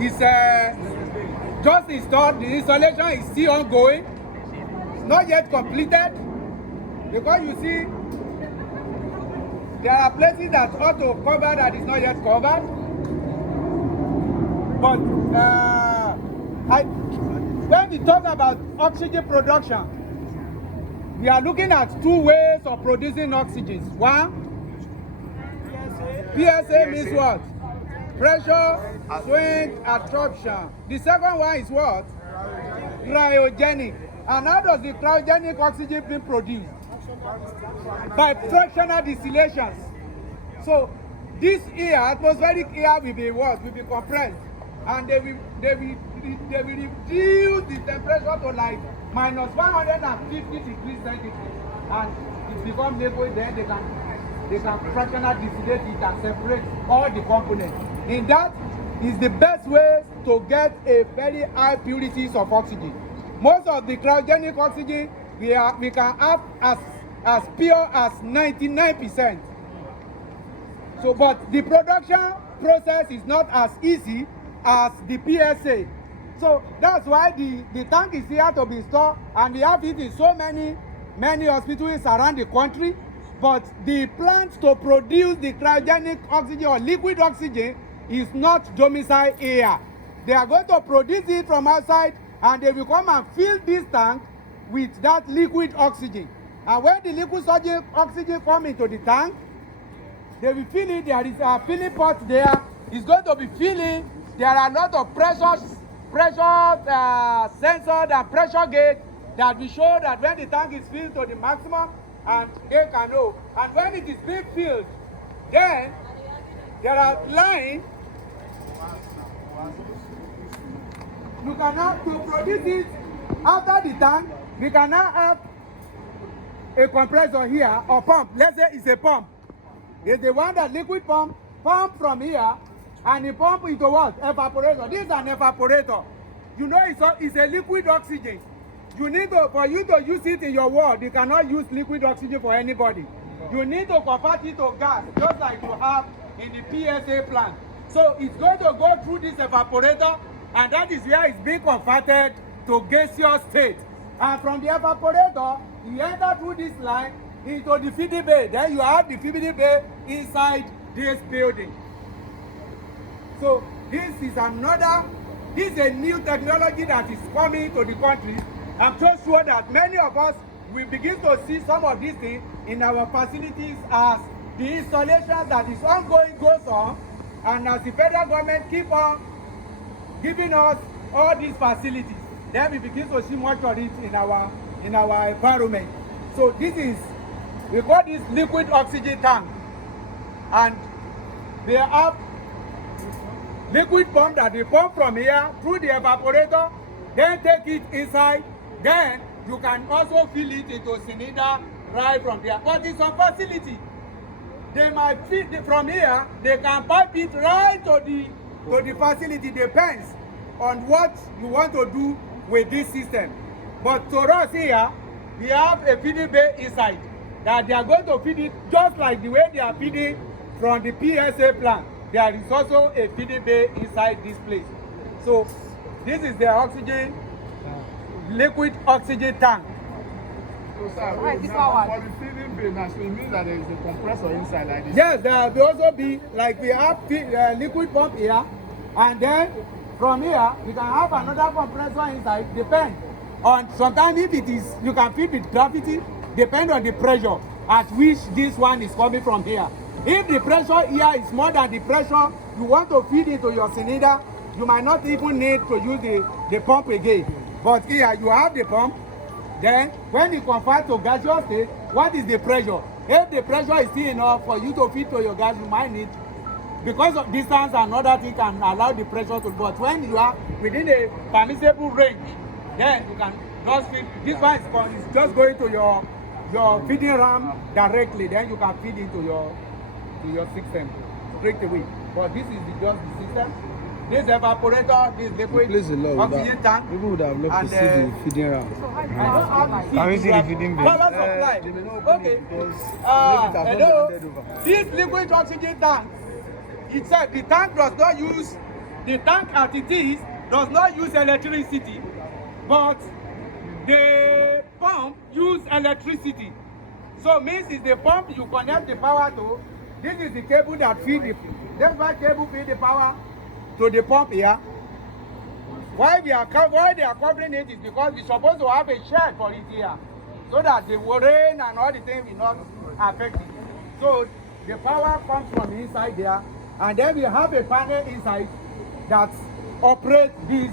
is just installed. The installation is still ongoing. It's not yet completed because you see there are places that ought to cover that is not yet covered. But when we talk about oxygen production, we are looking at two ways of producing oxygen. One, PSA means what? Pressure swing attraction. The second one is what? Cryogenic. And how does the cryogenic oxygen being produced? By fractional distillations. So this air, atmospheric air, will be what? Will be compressed, and they will reduce the temperature to like minus 150 degrees centigrade, and it becomes liquid. Then they can fractional distillate it and separate all the components. In that is the best way to get a very high purities of oxygen. Most of the cryogenic oxygen we can have as pure as 99%. So, but the production process is not as easy as the PSA. So that's why the tank is here to be installed, and we have it in so many hospitals around the country. But the plant to produce the cryogenic oxygen or liquid oxygen is not domicile here. They are going to produce it from outside, and they will come and fill this tank with that liquid oxygen. And when the liquid oxygen come into the tank, they will fill it. There is a filling pot there. It's going to be filling. There are a lot of pressure sensors and pressure gauge that will show that when the tank is filled to the maximum, and they can know. And when it is being filled, then there are lines. You can now, to produce it after the tank, we can now have a compressor here or pump. Let's say it's a pump. It's the one that liquid pump from here, and it pump into what? Evaporator. This is an evaporator. You know it's a liquid oxygen. You need to, for you to use it in your world, you cannot use liquid oxygen for anybody. You need to convert it to gas, just like you have in the PSA plant. So it's going to go through this evaporator, and that is where it's being converted to gaseous state. And from the evaporator, you enter through this line into the feeding bay. Then you have the feeding bay inside this building. So this is a new technology that is coming to the country. I'm so sure that many of us will begin to see some of these things in our facilities as the installation that is ongoing goes on, and as the federal government keep on giving us all these facilities, then we begin to see much of it in our environment. So this is, we call this liquid oxygen tank, and they have liquid pump that they pump from here through the evaporator, then take it inside. Then you can also fill it into cylinder right from there. But in some facility, they might feed from here, they can pipe it right to the facility. Depends on what you want to do with this system. But to us here, we have a feeding bay inside that they are going to feed it just like the way they are feeding from the PSA plant. There is also a feeding bay inside this place. So this is the oxygen, liquid oxygen tank. So sir, for the feeding bay now, so it means that there is a compressor inside like this? Yes, there will also be, like we have liquid pump here, and then from here, we can have another compressor inside, depend on, sometimes if it is, you can feed with gravity, depend on the pressure at which this one is coming from here. If the pressure here is more than the pressure you want to feed into your cylinder, you might not even need to use the pump again. But here you have the pump. Then when you convert to gaseous state, what is the pressure? If the pressure is still enough for you to feed to your gas, you might need, because of distance and other things can allow the pressure to, but when you are within a permissible range, then you can just feed. This one is just going to your feeding ram directly. Then you can feed into your system straight away. But this is just the system. This evaporator, this liquid oxygen tank. People would have loved to see the feeding ram. Can we see the feeding bay? Power supply. Okay. Hello. This liquid oxygen tank, itself, the tank does not use the tank as it is does not use electricity, but the pump use electricity. So means it's the pump you connect the power to. This is the cable that feed the, that's why cable feed the power to the pump here. Why they are covering it is because we're supposed to have a shed for it here, so that the rain and all the things will not affect it. So the power comes from inside there, and then we have a panel inside that operates this.